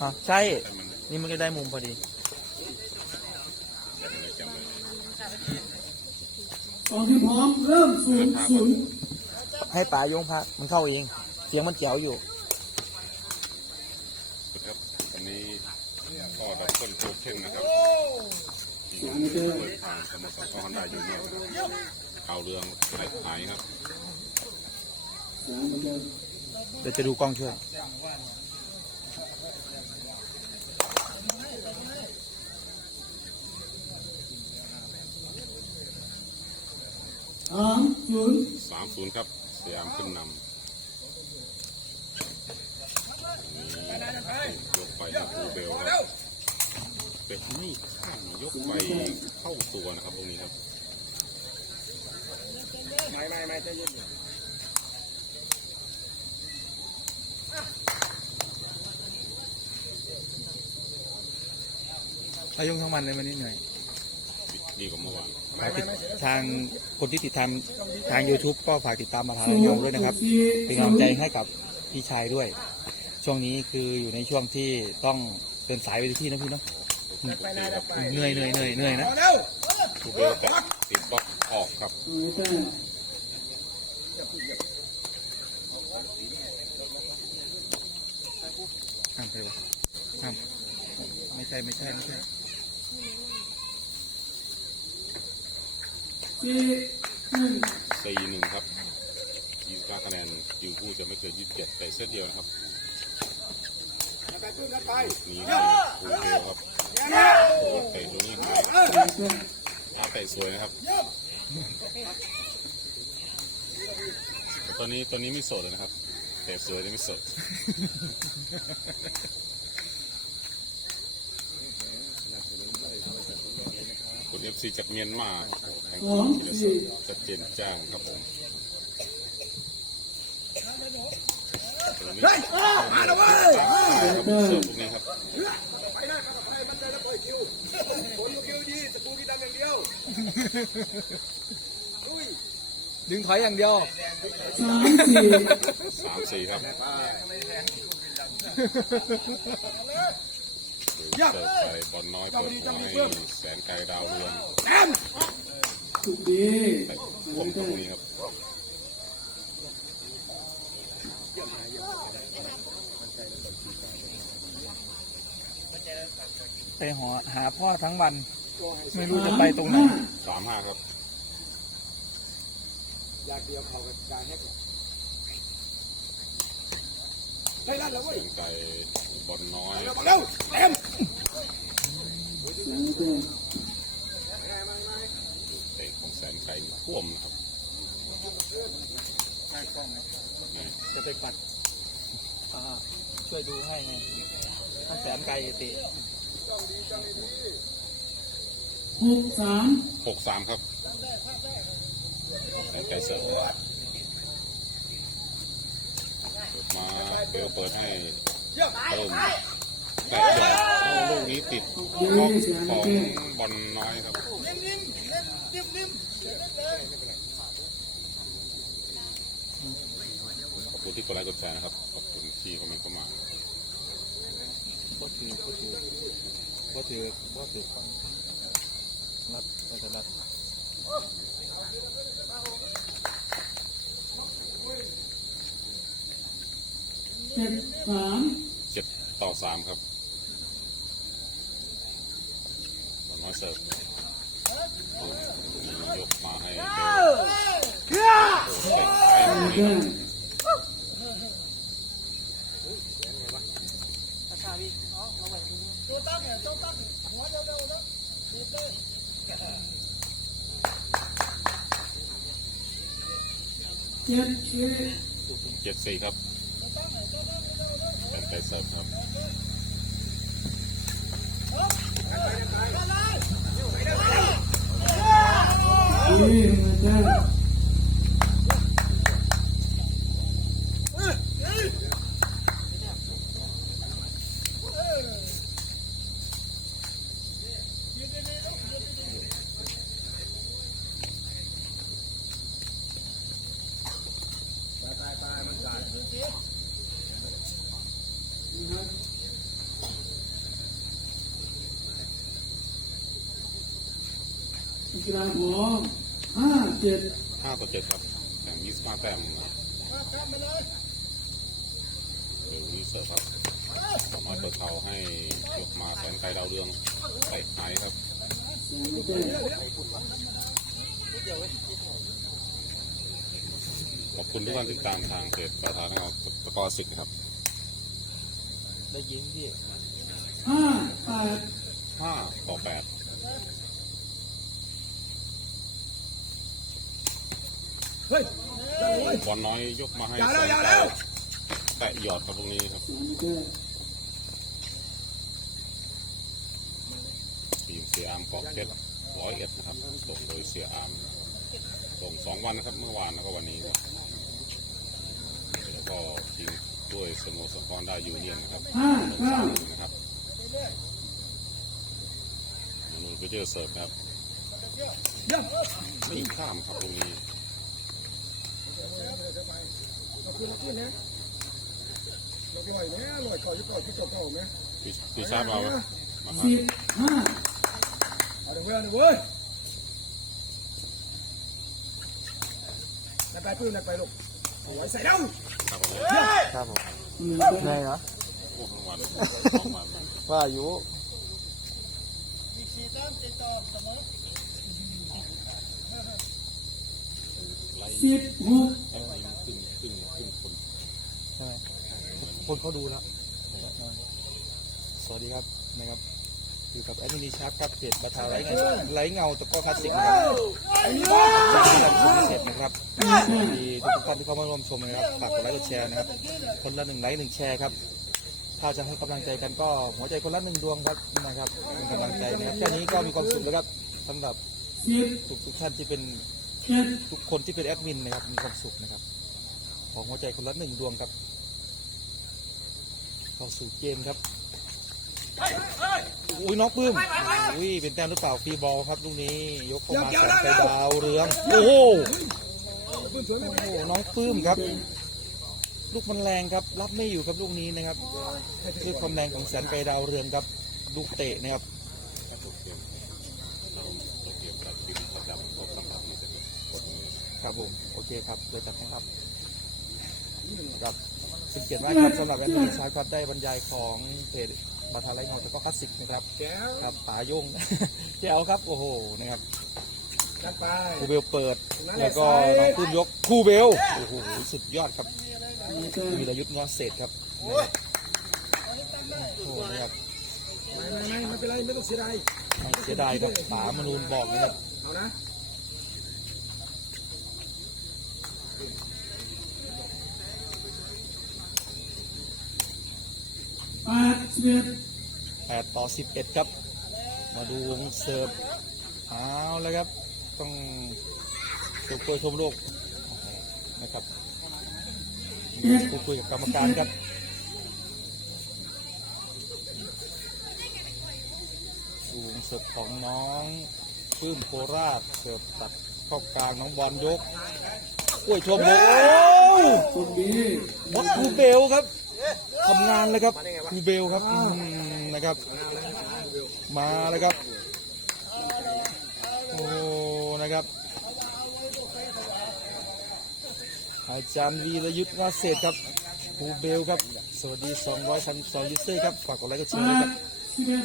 อะใช่ นี่มันก็ได้มุมพอดีสองทีมพร้อมเริ่มศูนย์ศูนย์ให้ป๋ายงพักมันเข้าเอง เสียงมันเจ๋วอยู่ครับอันนี้ก็ดับเบิลโคเช่นนะครับเสียงไม่เจอเปิดทางสโมสรฮอนด้ายูเนียนข่าวเรืองหายหายครับเสียงไม่เจอเดี๋ยวจะดูกล้องช่วย สามศูนย์สามศูนย์ครับสยามขึ้นนำนี่ยกไปครับคูเบลครับเป็ดนี่ข้างยกไปเข้าตัวนะครับตรงนี้ครับพายงทั้งวันเลยวันนี้เหนื่อย ดีกว่าเมื่อวานฝากติดทางคนที่ติดตามทาง YouTube ก็ฝากติดตามมาทางศูยงนย์ด้วยนะครับสี่เป็นกำลังใจให้กับพี่ชายด้วย ช่วงนี้คืออยู่ในช่วงที่ต้องเป็นสายไปที่นะพี่เนาะเหนื่อยเหนื่อยเหนื่อยเหนื่อยนะคูเบลแต่ติดบล็อกออกครับไม่ใช่ห้ามไปวะห้ามไม่ใช่ไม่ใช่ไม่ใช่ สี่หนึ่งสี่หนึ่งครับยี่สิบคะแนนจิวผู้จะไม่เกินยี่สิบเจ็ดแต่เซตเดียวนะครับนี่คูเบลครับเตะตรงนี้หายไม่ใช่อาเตะสวยนะครับ ตอนนี้ตอนนี้ไม่สดเลยนะครับเตะสวยแต่ไม่สดคุณเอฟซีจากเมียนมา แข่งสองขันสี่ชัดเจนจ้างครับผมตรงนี้มาแล้วเว้ยเสิร์ฟตรงนี้ครับดึงถอยอย่างเดียวสามสี่สามสี่ครับเสิร์ฟไปบอลน้อยเปิดหัวให้แสนไกลดาวเรือง ถูกดีแต่ผมตรงนี้ครับไปหาหาพ่อทั้งวัน ไม่รู้จะไปตรงไหนสามห้าครับแสนไกลบอลน้อยเสียงไม่เจอเตะของแสนไกล ท่วมนะครับจะไปปัดอ่าช่วยดูให้ไงถ้าแสนไกลเตะหกสามหกสามครับแสนไกลเสิร์ฟเปิดมาเบลเปิดให้เติมแต่เดี๋ยวลูกนี้ติดถูกบดีล็อกเสียงขไม่องเจอบอลน้อยครับขอบ คุณที่กดไลค์กดแชร์นะครับ ขอบคุณที่คอมเมนต์เข้ามาก็ถือก็ถือก็ถือก็ถือฟังรัดก็จะรัดเจ็ดสามเจ็ดต่อสามครับบอลน้อยเสิร์ฟมียกมาให้เบลโอ้เตะไป ไม่ ตรง ใช่ นี้ครับ เจ็ดสี่เจ็ดสี่ครับเป็นไปเสิร์ฟครับดีไม่ใช่กี ฬาพร้อมห้าเจ็ดห้าต่อเจ็ดครับแข่งยี่สิบห้าแต้มนะครับเดี๋ยวนี้เสิร์ฟครับสามารถเปิดเท้าให้ยกมาแสนไกลดาวเรืองใส่หายครับแสนแต้มขอบคุณทุกท่านที่ตามทางเพจประธานนะครับตะกอสิทธิ์นะครับ ได้ยิงพี่ห้าแปดห้าต่อแปด บอลน้อยยกมาให้แสนไกลแตะหยอดครับตรงนี้ครับแสนแต้มทีมเสียอามเกาะเพชรร้อยเอ็ดนะครับส่งโดยเสียอามส่งสองวันนะครับเมื่อวานแล้วก็วันนี้ครับแล้วก็ทีมด้วยสโมสรฮอนด้ายูเนียนนะครับห้าเก้านะครับมนูนก็เจอเสิร์ฟครับไม่ข้ามครับตรงนี้ ปีปีชาติมาไหมมาครับสิบห้าเอาเดี๋ยวเว้ยเอาเดี๋ยวเว้ยนักไปปื้มนักไปลูกเอาไว้ใส่เด้าครับผมครับผมหนึ่งแต้มเหนื่อยเหรอโอ้ทั้งวันสองวันว่าอายุไล่สิบหก ไล่ขึ้นขึ้นขึ้นคน ใช่ไหม คนเขาดูแล้วสวัสดีครับนะครับอยู่กับแอดมินชาร์ปครับเพจประธานไร้เงาไร้เงาตะกร้อคลาสสิกนะครับทำสุดเสร็จนะครับสวัสดีทุกท่านที่เข้ามาร่วมชมนะครับฝากกดไลค์กดแชร์นะครับ คนละหนึ่งไลค์หนึ่งแชร์ครับ ถ้าจะให้กำลังใจกันก็หัวใจคนละหนึ่งดวงครับนะครับเป็นกำลังใจนะครับแค่นี้ก็มีความสุขแล้วครับสำหรับสิบทุกทุกท่านที่เป็นเจ็ดทุกคนที่เป็นแอดมินนะครับมีความสุขนะครับ ของหัวใจคนละหนึ่งดวงครับ เข้าสู่เกมครับอุ้ยน้องปื้มอุ้ยเป็นแต้มหรือเปล่าฟรีบอลครับลูกนี้ยกเข้ามาแสงไฟดาวเรืองโอ้โหปื้มสวยไหมโอ้โหน้องปื้มครับ ลูกมันแรงครับรับไม่อยู่ครับลูกนี้นะครับด้วยความแรงของแสนไกลดาวเรืองครับลูกเตะนะครับครับผมเกมเราจบเกมกับทีมประจำครบสำหรับนี้เสร็จแล้วกดมือครับผมโอเคครับเดี๋ยวจัดให้ครับครับ เป็นเกียรติมากครับสำหรับแอนนี่ชาร์ครับได้บรรยายของเพจบาทาไลท์ของตะกร้อคลาสสิกนะครับแก้วครับป๋าโยงเจ้าครับโอ้โหนะครับนักไปครูเบลเปิดแล้วก็น้องปื้มยกครูเบลโอ้โหสุดยอดครับหนึ่งแต้มวีรยุทธ์งอเศษครับนะครับโอ้โหนะครับไม่ไม่ไม่ไม่เป็นไรไม่ต้องเสียดายไม่เสียดายครับป๋ามนูนบอกนะครับเอานะ แปดสิบเอ็ด 8ต่อ 11 ครับ มาดูวงเสิร์ฟเอาแล้วครับ ต้องยกตัวชมโลกนะครับพูดคุยกับกรรมการครับดูวงเสิร์ฟของน้องปื้มโคราชเสิร์ฟตัดเข้ากลางน้องบอลยกกล้วยชมโลกโอ้คนดีวัดครูเบลครับทำงานเลยครับค รูเบลครับอืมนะครับ มาเลยครับโอ้โหนะครับ อาจารย์วีรยุทธ์นาเศษครับครูเบลครับ สวัสดี 232ยูเซอร์ครับฝากกดไลค์กดแชแปร์ด้วยคดรับสิบเอ็ด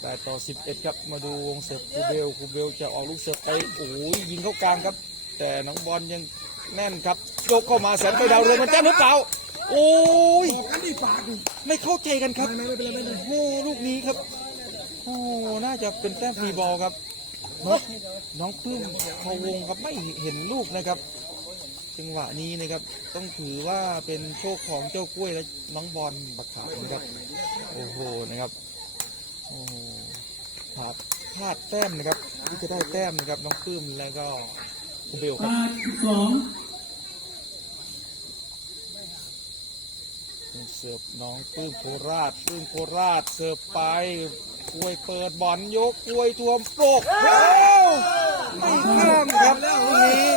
แต่ต่อ 11 ครับ มาดูวงเสิร์ฟครูเบลครูเบลจะออกลูกเสิร์ฟไปโอ้ยยิงเข้ากลางครับ แต่น้องบอลยังแน่นครับยกเข้ามาแสนไปดาวเรืองมันแจ้งหรือเปล่า โอ้ยอันนี้ปากดิไม่เข้าใจกันครับไม่ไม่ไม่เป็นไรไม่เป็นไรโอ้โหลูกนี้ครับ โอ้น่าจะเป็นแต้มฟรีบอลครับ น้องน้องปื้มเขาวงครับไม่เห็นลูกนะครับ จังหวะนี้นะครับ ต้องถือว่าเป็นโชคของเจ้ากล้วยและน้องบอลบักขาวนะครับ โอ้โหนะครับโอ้โหพลาดพลาดแต้มนะครับที่จะได้แต้มนะครับ น้องปื้มแล้วก็คุณเบลคแปรับดสิบสอง เสิร์ฟน้องปื้มโคราชปื้มโคราชเสิร์ฟไปกล้วยเปิดบอลยกกล้วยทวมโปรกโอ้ไม่ข้ามครับลูกนี้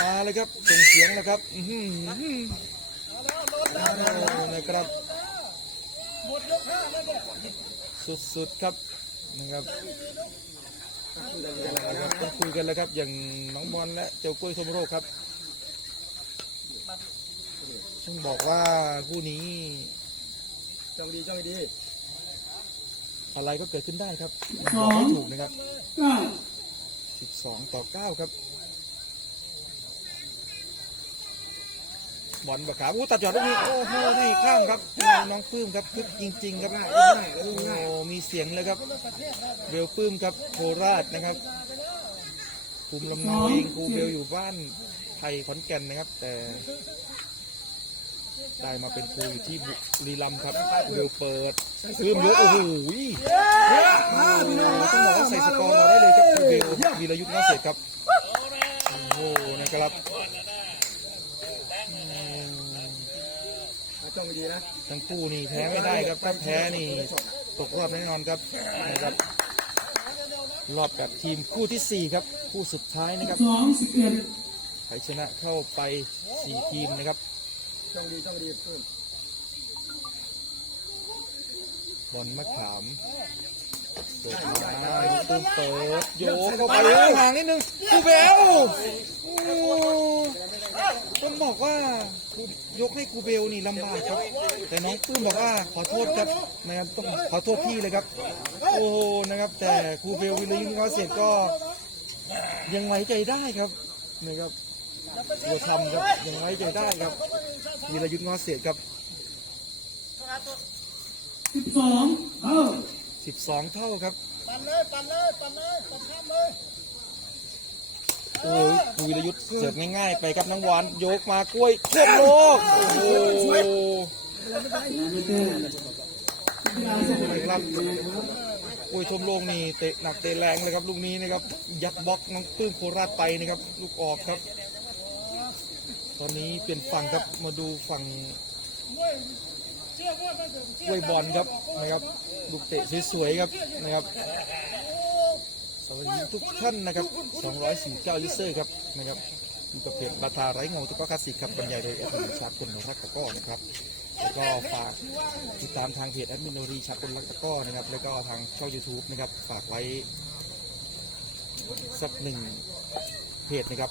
มาเลยครับส่งเสียงนะครับอื้อหือโอ้นะครับสุดๆครับนะครับต้องคุยกันแล้วครับอย่างน้องบอลและเจ้ากล้วยสมโรคครับ ต้องบอกว่าคู่นี้จ้องดีจ้องดีอะไรก็เกิดขึ้นได้ครับสบออกงไม่ถูกนะครับเก้า12 ต่อ 9 ครับบอลบักขาอู้ตัดจอดได้มีโอ้โหไม่ข้ามครับน้องปลื้มครับคึกจริง ๆ ครับโอ้มีเสียงเลยครับเบลปลื้มครับโคราชนะครับภูมิลำเนาเองครูเบลอยู่บ้านไทยขอนแก่นนะครับ แต่ ได้มาเป็นครูอยู่ที่บุรีรัมย์ครับเบลเปิดปลื้มเยอะโอ้โหต้องบอกว่าใส่สกอร์เราได้เลยครับคุณเบลวีรยุทธ์น่าเสร็จครับโอ้โหนะครับอืมจ้องดีนะทั้งคู่นี่แพ้ไม่ได้ครับถ้าแพ้นี่ตกรอบแน่นอนครับนะครับรอบกับทีมคู่ที่ 4 ครับ คู่สุดท้ายนะครับสองสิบเอ็ดใครชนะเข้าไป 4 ทีมนะครับ จ้องดีจ้องดีปื้มบอลมะขามเปิดมาตุ้มเปิดโยกเข้าไปเอ้ยห่างนิดนึงกูแบลโอ้ต้องบอกว่ากูยกให้กูเบลนี่ลำบากครับ แต่น้องปื้มบอกว่าขอโทษครับนะครับต้องขอโทษพี่เลยครับ โอ้โหนะครับ แต่ครูเบลวิลลินเขาเสร็จก็ ยังไว้ใจได้ครับนะครับตัวทำครับยังไว้ใจได้ครับ วีรยุทธ์งอเสียครับ สิบสองเท่า12 เท่าครับปั่นเลยปั่นเลยปั่นเลยปั่นข้ามเลยโอ้ยวีรยุทธ์เสิร์ฟง่ายๆ ไปครับน้องวานโยกมากล้วยเชื่อมโลกโอ้โหไม่แต้กีฬาส่งไปครับครับกล้วยชมโลกนี่เตะหนักเตะแรงเลยครับลูกนี้นะครับยัดบล็อกน้องปื้มโคราชไปนะครับลูกออกครับ ตอนนี้เปลี่ยนฝั่งครับมาดูฝั่งกล้วยบอลครับนะครับลูกเตะสวยๆครับนะครับสวัสดีทุกท่านนะครับ249ลิเซอร์ครับนะครับอยู่กับเพจบาทาไร้เงาตุกคลาสสิกครับบรรยายโดยแอดมินชาร์ปคนรักตะก้อนะครับ แล้วก็ฝากติดตามทางเพจแอดมินโนรีชักคนรักตะก้อนะครับ แล้วก็ทางช่อง YouTube นะครับ ฝากไว้สักหนึ่งเพจนะครับ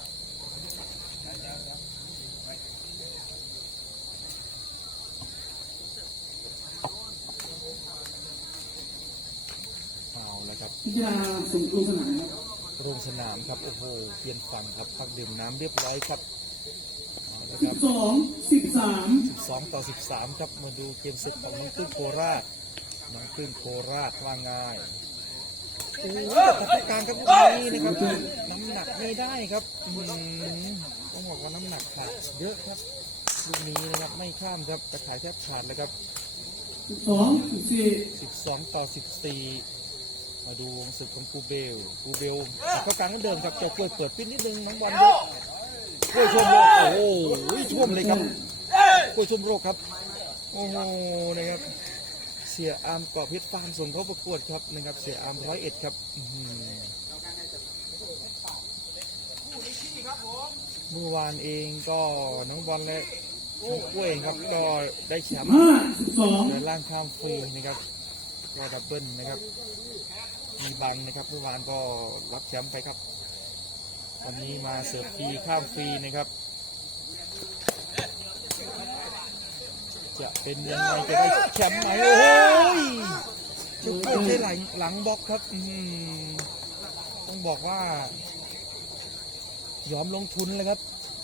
เอาละครับกีฬาส่งครูสนามครับโรงสนามครับ โอ้โห เปลี่ยนฝั่งครับ พักดื่มน้ำเรียบร้อยครับเอาละสิครับบสองสิบสาม12 ต่อ 13 ครับ มาดูเกมเซตของน้องพึ่งโคราช น้องพึ่งโคราชว่าง่ายโอ้โหแต่ประการครับลูกนี้นะครับ น้ำหนักไม่ได้ครับอืมต้องบอกว่าน้ำหนักขาดเยอะครับ ลูกนี้นะครับไม่ข้ามครับกระถายแทบขาดเลยครับสิบสองสิบสี่ 12 ต่อ 14 มาดูวงศึกของกูเบลกูเบลเข้ากลางก็เดิมครับเจ้ากล้วยเปิดปิ้นนิดนึงน้องบอลเยอะกล้วยชมโลกโอ้โหท่วมเลยครับกล้วยชมโลกครับโอ้โหนะครับเสียอามเกาะเพชรฟาร์มส่งเขาประกวดครับนะครับ เสียอามร้อยเอ็ดครับอื้อหือเมื่อวานเองก็น้องบอลและน้องกล้วยครับก็ได้แชมป์ห้าสิบสองเดินล่างข้ามฟรีนะครับก็ดับเบิลนะครับ มีบังนะครับเมื่อวานก็รับแชมป์ไปครับ วันนี้มาเสิร์ฟฟรีข้ามฟรีนะครับ จะเป็นยังไงจะได้แชมป์ไหมโอ้ยจุดโทษใช้หลังหลังบล็อกครับต้องบอกว่า ยอมลงทุนเลยครับ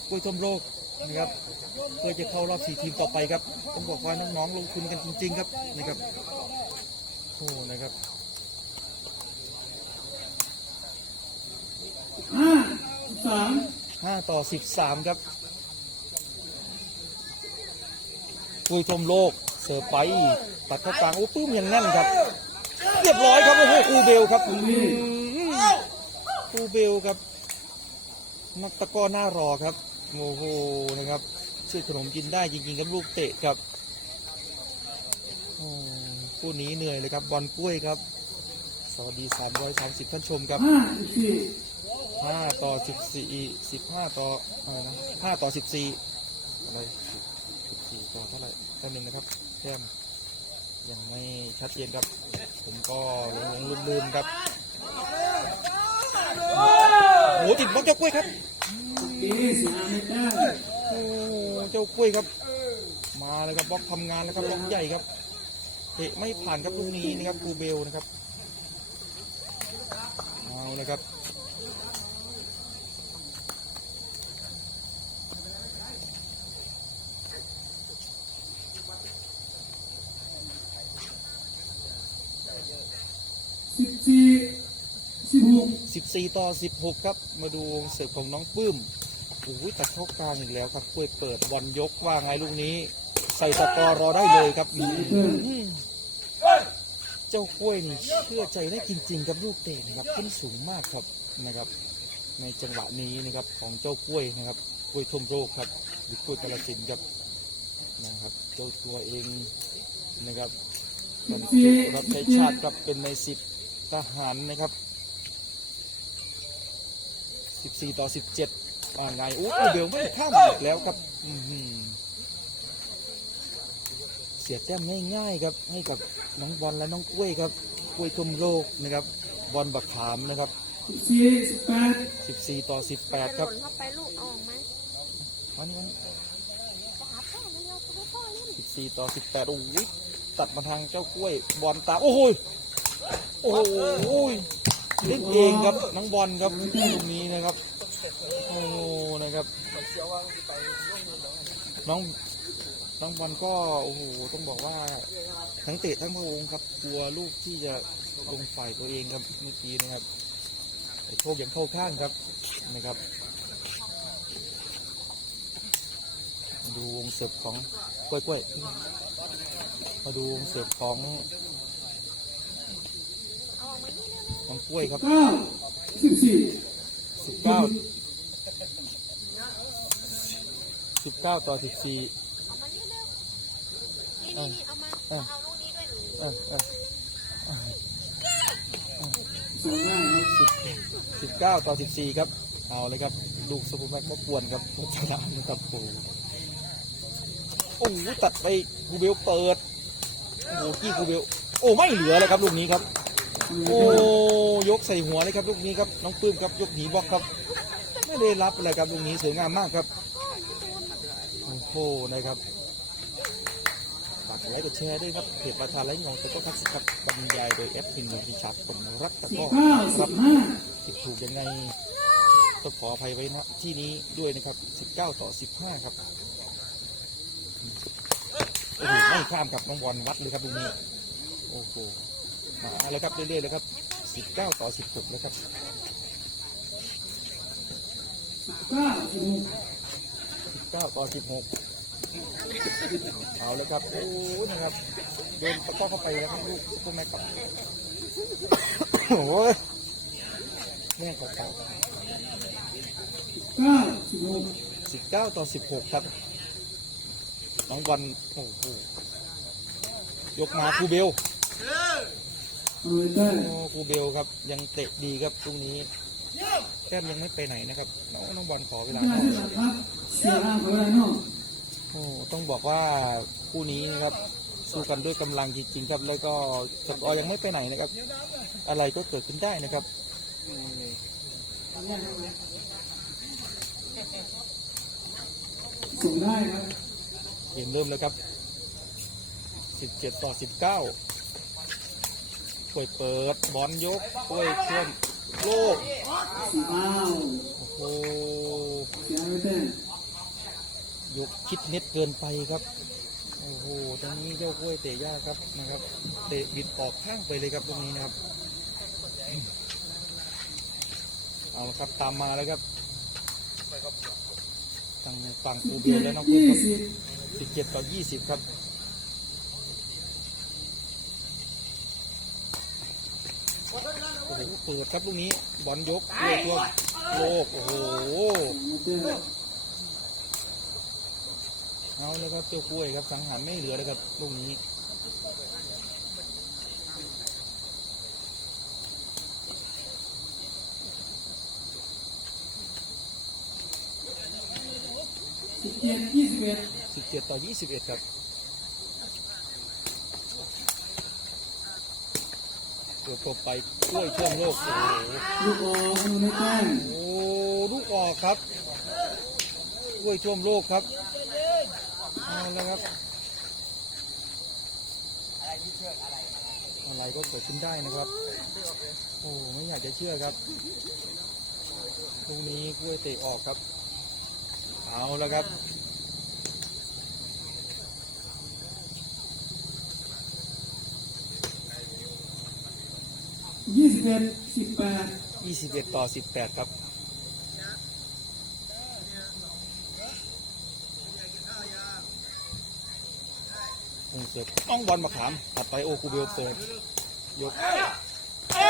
กล้ยต้มโลกนะครับเพื่อจะเข้ารอบสี่ทีมต่อไปครับ ต้องบอกว่าน้องๆลงทุนกันจริง ๆ ครับนะครับโอ้นะครับ ห้า สิบสามห้าต่อสิบสามครับคุยชมโลก เสิร์ฟไปตัดเข้ากลางโอ้ปื้มยังแน่นครับ เรียบร้อยครับ โอ้โหครูเบลครับอืมครูเบลครับ นักตะกร้อหน้ารอครับโอ้โหนะครับชื่อขนมกินได้จริงๆครับลูกเตะครับโอ้คู่นี้เหนื่อยเลยครับบอลกล้วยครับ สวัสดี 330 ท่านชมครับ ห้าต่อสิบสี่สิบห้าต่ออะไรนะห้าต่อสิบสี่อะไรสิบสี่ต่อเท่าไหร่แค่หนึ่งนะครับแต้มยังไม่ชัดเจนครับ ผมก็หลงหลงลืมลืมๆครับโหติดบล็อกเจ้ากล้วยครับปีสียอาร์มได้แต้มโอ้เจ้ากล้วยครับ มาเลยครับบล็อกทำงานแล้วครับบล็อกใหญ่ครับเตะไม่ผ่านครับลูกนี้นะครับคูเบลนะครับเอาเลยครับสี่สิบหก 14 ต่อ 16 ครับ มาดูเสิร์ฟของน้องปื้มโอ้ยตัดเข้ากลางอีกแล้วครับกล้วยเปิดบอลยกว่าไงลูกนี้ ใส่สกอร์รอได้เลยครับสามแต้มอืมเจ้ากล้วยนี่เชื่อใจได้จริงๆครับลูกเตะนะครับขึ้นสูงมากครับนะครับ ในจังหวะนี้นะครับของเจ้ากล้วยนะครับกล้วยทมโรคครับหรือกล้วยกระสินธุ์ครับนะครับเจ้าตัวเองนะครับบรรจุรับใช้ชาติครับเป็นในสิบทหารนะครับ 14 ต่อ 17อ่าไงโอ้ยเบลไม่ข้ามอีกแล้วครับอื้อหือเสียแต้มง่ายๆครับให้กับน้องบอลและน้องกล้วยครับกล้วยทมโลกนะครับ บอลบักขามนะครับสิบสี่สิบแปด14ต่อ 18 ครับหล่นเข้าไปลูกเอาออกไหมวันนี้วันไปหาพ่อไม่เอาไปให้พ่อเล่น14ต่อ 18โอ้ยตัดมาทางเจ้ากล้วยบอลตามโอ้โหยโอ้โหย เล่นเองครับน้องบอลครับตรงนี้นะครับโอ้นะครับ น้องน้องบอลก็โอ้โหต้องบอกว่าทั้งเตะทั้งพะวงครับกลัวลูกที่จะลงฝ่ายตัวเองครับเมื่อกี้นะครับโชคยังเข้าข้างครับนะครับ ดูวงเสิร์ฟของกล้วยกล้วยมาดูวงเสิร์ฟของ เอาออกมา นี่เร็วน้องกล้วยครับเก้าสิบสี่สิบเก้าสิบเก้าต่อสิบสี่ๆเอามานี่เร็วนี่นี่นี่เอามาเออเอาลูกนี้ด้วยหนูเออเออสองได้ครับสิบเก้าต่อสิบสี่ครับ เอาเลยครับ ลูกสุภาพก็กวนครับชนะนะครับโอ้โหโอ้โหตัดไปกูเบลเปิดโอ้โหกี้กูเบลโอ้ไม่เหลือเลยครับลูกนี้ครับ โอ้ยกใส่หัวเลยครับลูกนี้ครับน้องปื้มครับยกหนีบล็อกครับ ไม่ได้รับอะไรครับลูกนี้สวยงามมากครับโอ้โหนะครับฝากกดไลค์กดแชร์ด้วยครับเพจประธานไลฟ์งงแต่ก็ทักษะบรรยายโดยแอดพินพิชัดผมรักตะสิกบร้อเก้าคสิรับบห้าผิดถูกยังไงต้องขออภัยไว้ณที่นี้ด้วยนะครับ 19 ต่อ 15 ครับโอ้โหไม่ข้ามครับน้องบอลวัดเลยครับตรงนี้โอ้โห มาแล้วครับเรื่อยๆเลยครับ 19 ต่อ 16เลยครับเก้าสิบหก19ต่อ 16 เอาแล้วครับ โอ้ยนะครับโดนตะก้อเข้าไปแล้วครับลูกซุปเปอร์แม็กครับโอ้ยแม่งเขาเก้าสิบเก้าต่อสิบหกครับ น้องบอลโอ้โหยกมาคูเบล เอาไว้แต้มโอ้ครูเบลครับ ยังเตะดีครับตรงนี้แก้มยังไม่ไปไหนนะครับน้องน้องบอลขอเวลาไม่หน่ได้อยที่หลังครับเสียอาร์มเขาได้เนาะโอ้ต้องบอกว่าคู่นี้นะครับสู้กันด้วยกำลังจริงๆครับ แล้วก็สกอร์ยังไม่ไปไหนนะครับ อะไรก็เกิดขึ้นได้นะครับส่งได้ครับเกมเริ่มแล้วครับ 17 ต่อ 19 ป่วยเปิด บอลยกป่วยเคลื่อนโลกสี่เก้าโอ้โหเสียไว้แต้ยกคิดเน็ตเกินไปครับ โอ้โหตรงนี้เจ้ากล้วยเตะยากครับนะครับ เตะบิดออกข้างไปเลยครับตรงนี้นะครับ เอาละครับตามมาแล้วครับทางฝั่งสิคูบเบเจ็ลดและน้องยี่ปุ๊บสิบสิบเจ็ดต่อยี่สิบครับ โอ้โหเปิดครับลูกนี้บอลยกเรียกว่าโลกโอ้โหเอาแล้วครับเจ้ากล้วยครับสังหารไม่เหลือเลยครับลูกนี้สิบเจ็ดยี่สิบเอ็ดสิบเจ็ดต่อยี่สิบเอ็ดครับ ตัวต่อไปกล้วยช่วงโลกโอ้โหลูกออกเอาไว้แต้มโอ้ลูกออกครับกล้วยท่วมโลกครับเอาแล้วครับ อะไรก็เกิดขึ้นได้นะครับ โอ้ไม่อยากจะเชื่อครับตรงนี้กล้วยเตะออกครับ เอาแล้วครับ ยี่สิบเอ็ดสิบแปด21ต่อ18ครับคงเสิร์ฟต้องบอลมาขามตัดไปโอคูเบลเปิดยกโอ้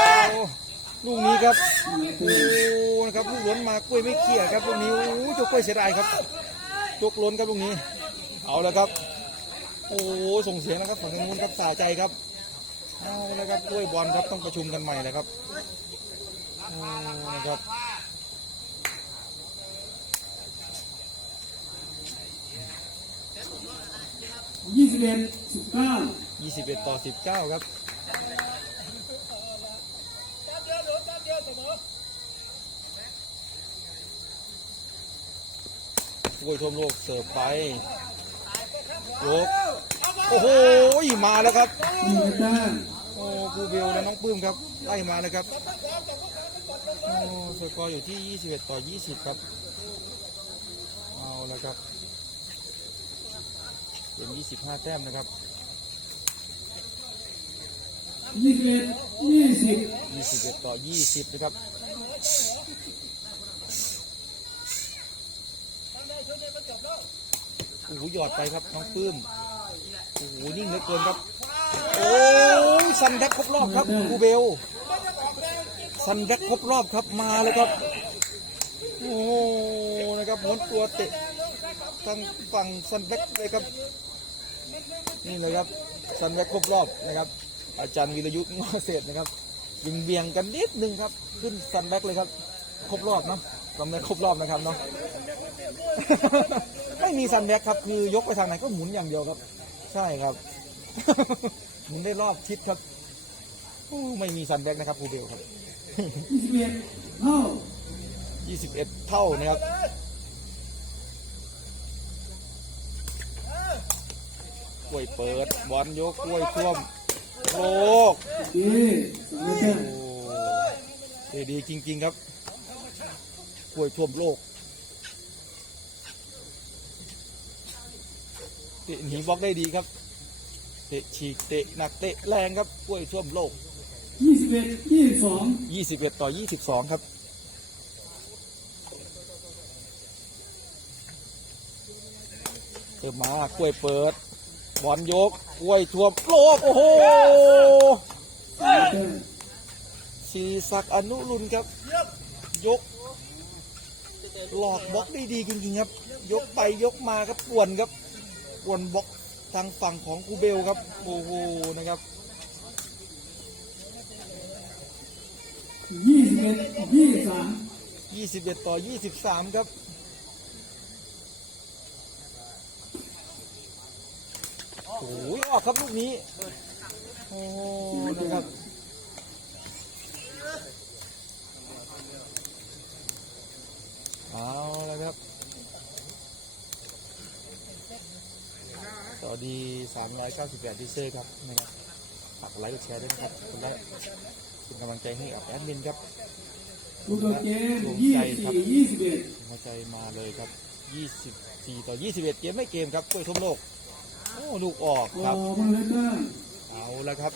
ลูกนี้ครับโอ้นะครับลูกล้นมากล้วยไม่เขี่ยครับลูกนี้โอ้ยกกล้วยเสียดายครับยกล้นครับลูกนี้ เอาแล้วครับ โอ้ส่งเสียงนะครับฝั่งนู้นครับสาใจครับ เอาแล้วครับกล้วยบอลครับต้องประชุมกันใหม่แล้วครับโอ้นะครับยี่สิบเอ็ดสิบเก้า21ต่อ19ครับกล้วยท่วมโลกเสิร์ฟไปยกโอ้โห มาแล้วครับหนึ่งแต้ม โอ้ครูเบลและน้องปื้มครับไล่มาเลยครับโอ้สกอร์อยู่ที่ 21 ต่อ 20 ครับเอาแล้วครับเป็น 25 แต้มนะครับยี่สิบยี่สิบ21 ต่อ 20 นะครับโอ้โหหยอดไปครับน้องปื้มโอ้โหนิ่งเหลือเกินครับ โอ้ยซันแบ็คครบรอบครับครูเบลซันแบ็คครบรอบครับมาเลยครับโอ้โหนะครับม้วนตัวเตะทางฝั่งซันแบ็คเลยครับ นี่เลยครับซันแบ็คครบรอบนะครับ อาจารย์วิรยุทธ์งอเศษนะครับยิงเบียงกันนิดนึงครับ ขึ้นซันแบ็คเลยครับ ครบรอบเนาะซันแบ็คครบรอบนะครับเนาะไม่มีซันแบ็คครับคือยกไปทางไหนก็หมุนอย่างเดียวครับ ใช่ครับ หมุนได้รอบทิศครับโอ้ไม่มีซันแบ็คนะครับครูเบลครับยี่สิบเอ็ดเท่า21 เท่านะครับกล้วยเปิดบอลยกกล้วยท่วมโลกดีสองแต้มโอ้ดีจริง ๆ ครับกล้วยท่วมโลกหนีบล็อกได้ดีครับ เตะฉีกเตะหนักเตะแรงครับกล้วยท่วมโลกยี่สิบเอ็ดยี่สิบสอง21 ต่อ 22 ครับ เติมมากล้วยเปิด บอลยกกล้วยท่วมโลก โอ้โหสองแต้มศิริศักดิ์อนุรุณครับ ยก หลอกบล็อกได้ดีจริงๆครับ ยกไปยกมาครับป่วนครับป่วนบล็อก ทางฝั่งของคูเบลครับโอ้โหนะครับยี่สิบเอ็ดยี่สิบสาม21ต่อ23ครับโอ้ยออกครับลูกนี้โอ้โหนะครับเอาแล้วครับ สวัสดี 398ดิเซอร์ครับนะครับฝากกดไลค์กดแชร์ด้วยนะครับกดไลค์เป็นกำลังใจให้กับแอดมินครับลูกเกมยี่สิบสี่ยี่สิบเอ็ดหัวใจมาเลยครับ24ต่อ21เกมไม่เกมครับกล้วยทุ่มโลกโอ้ลูกออกอครับอกมาเลยแต้มเอาแล้วครับ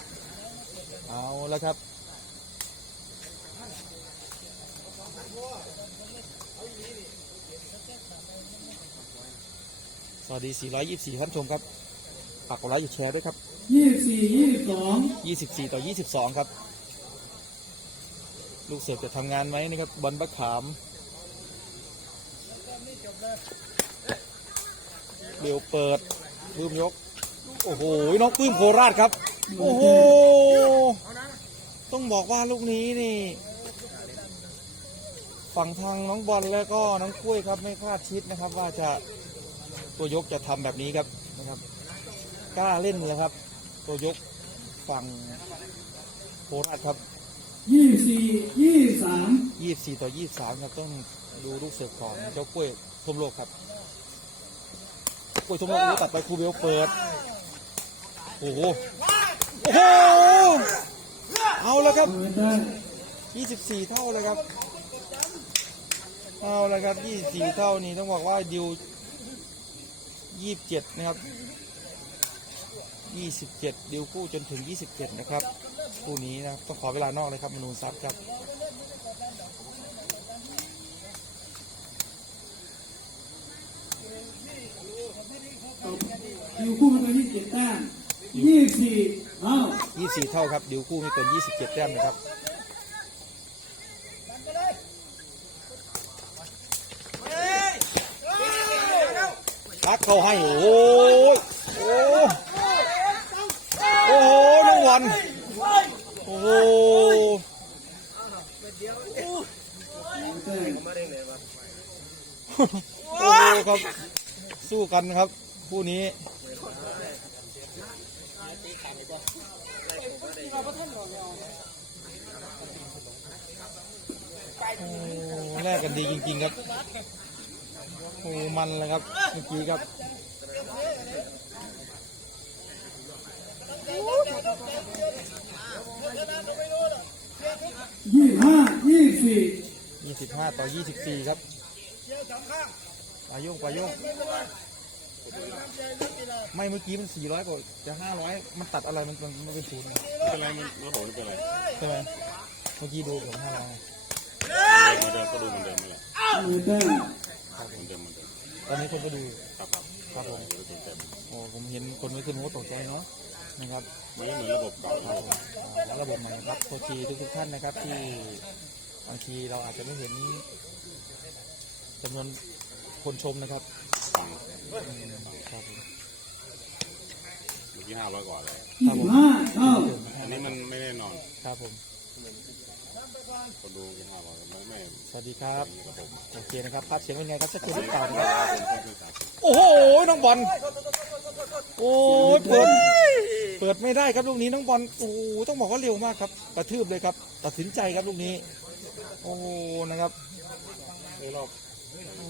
เอาแล้วครับสวัสดี 424ท่านชมครับ ฝากกดไลค์กดแชร์ด้วยครับยี่สิบสี่ยี่สิบสอง24 ต่อ 22 ครับ ลูกเสิร์ฟจะทำงานไหมนะครับ บอลบักขามเบลเปิดปื้มยก โอ้โห น้องปื้มโคราชครับ โอ้โห ต้องบอกว่าลูกนี้นี่ ฝั่งทางน้องบอลแล้วก็น้องกล้วยครับ ไม่คาดคิดนะครับ ว่าจะตัวยกจะทำแบบนี้ครับนะครับ กล้าเล่นเลยครับ ตัวยกฝั่งโคราชครับยี่สิบสี่ยี่สิบสาม24ต่อ23ครับต้องดูลูกเสิร์ฟของเจ้ากล้วยทมโลกครับกล้วยทมโลกรู้ตัดไปครูเบลเปิดโอ้โหโอ้โหเอาแล้วครับโอ้ยได้24เท่าเลยครับเอาละครับ24เท่านี้ต้องบอกว่าดิว27นะครับ 27 ดิวคู่จนถึง 27 นะครับคู่นี้นะต้องขอเวลานอกเลยครับมนูนซับครับอยู่คู่มันเป็นยี่สิบเจ็ดแต้มยี่สิบสี่เอ้า24 เท่าครับดิวคู่ไม่เกิน 27 แต้มนะครับรักเขาให้โอ้โหโอ้โหโอ้โหน้องวัน โอ้โหโอ้โหครับ สู้กันครับคู่นี้โอ้แลกกันดีจริง ๆ ครับ โอ้มันเลยครับเมื่อกี้ครับ ยี่สิบห้ายี่สิบสี่25ต่อ24ครับปลายโยงปลายโยงไม่เมื่อกี้มัน400กว่าจะ500มันตัดอะไรมันมันมันเป็นศูนย์ไม่เป็นไรมันไม่โหไม่เป็นไรใช่ไหมเมื่อกี้ดูผม500เหมือนเดิมก็ดูเหมือนเดิมนี่แหละโอ้ยแต้มเหมือนเดิมเหมือนเดิมตอนนี้คนก็ดูครับครับครับผมเดี๋ยวถึงเต็มโอ้ผมเห็นคนไม่ขึ้นหัวตกใจเนาะ นะครับไม่เหมือนระบบเก่าระบบอ่าระบบใหม่ครับโคชีทุกทุกๆท่านนะครับ ที่บางทีเราอาจจะไม่เห็นจำนวนคนชมนะครับฟังอืมครับผมเมื่อกี้ห้าร้อยกว่าเลยยี่สิบห้าเท่าอันนี้มันไม่แน่นอนครับผม ก็ดูแค่ห้าร้อยไม่ไม่สวัสดีครับมีระบบโอเคนะครับภาพเสียงเป็นไงครับชัดเจนหรือเปล่านะคครัรับบเป็นแค่พื้นฐานโอ้โหน้องบอลโอ้ยเปิดเปิดไม่ได้ครับลูกนี้น้องบอลโอ้โหต้องบอกว่าเร็วมากครับกระทืบเลยครับ ตัดสินใจครับลูกนี้ โอ้โหนะครับเออรอบโอ้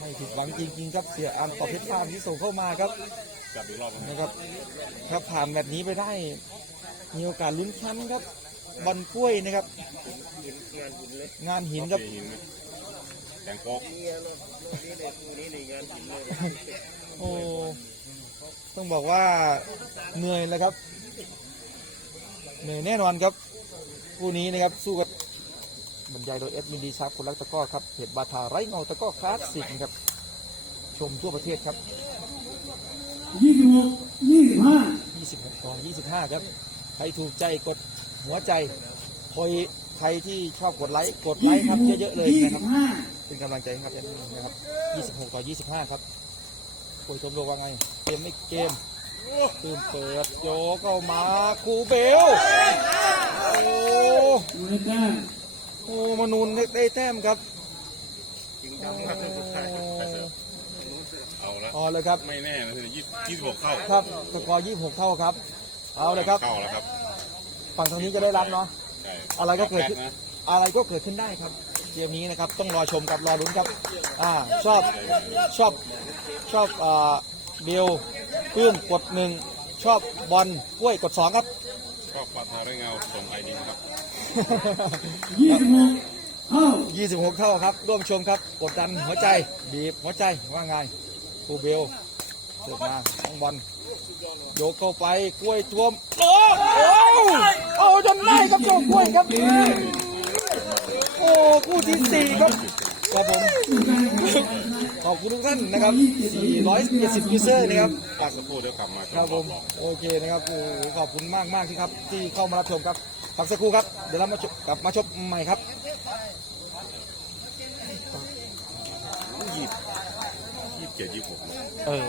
ไม่ผิดหวังจริงๆครับเสียอันต่อเพชรฟาร์มที่ส่งเข้ามาครับจับอีกรอบนะนะครับครับผ่านแบบนี้ไปได้ มีโอกาสลุ้นแชมป์ครับบอลกล้วยนะครับ งานหินครับเทหินไหมแดงโป๊กโอ้ต้องบอกว่าเหนื่อยแล้วครับเหนื่อยแน่นอนครับคู่นี้นะครับสู้กับบรรยายโดยเอสมินดีซับคนรักตะกร้อครับเพจบาทาไร้เงาตะกร้อคลาสสิกนะครับ ชมทั่วประเทศครับยี่สิบหกยี่สิบห้า26ต่อ25 ครับ ใครถูกใจกดหัวใจคอยใครที่ชอบกดไลค์กดไลค์ครับเยอะๆเลยยี่นะคสิรับบห้าเป็นกำลังใจให้ครับเอ็มนะครับ 26 ต่อ 25 ครับคุยชมโลกว่าไง เกมไม่เกมตื่นเปิดโยกเข้ามาครูเบล โอ้โอ้ยแต้มโอ้มนูนได้แต้มครับเอาละเอาเลยครับ ไม่แน่นะทียี่ยี่สิบหกเข้าครับสกอร์26เท่าครับ เอาเลยครับ เข้าแล้วครับฝั่งทางนี้จะได้รับเนาะ ใช่อะไรก็เกิดขึ้นนะอะไรก็เกิดขึ้นได้ครับ เกมนี้นะครับต้องรอชมกับรอลุ้นครับ อ่าชอบชอบชอบอ่าเบลปลื้มกดหนึ่งชอบบอลกล้วยกดสองครับก็ปาทาได้เงาส่งไอดีครับ ยี่สิบหกเท่า26 เท่าครับ ร่วมชมครับ กดดันหัวใจบีบหัวใจว่าไงครูเบลเสิร์ฟมาน้องบอล โยกเข้าไปกล้วยทวมโอ้โอ้โอ้จนได้ครับโจกล้วยครับโอ้คู่ที่สี่ครับครับผมขอบคุณทุกท่านนะครับ470ยูเซอร์นะครับจากสักครู่เดี๋ยวกลับมาชครับผมอบโอเคนะครับโอ้โหขอบคุณมากมากที่ครับ ที่เข้ามารับชมครับพักสักครู่ครับเดี๋ยวเรามาชมกลับมาชมใหม่ครับยี่สิบยี่สิบเจ็ดยี่สิบหกเออ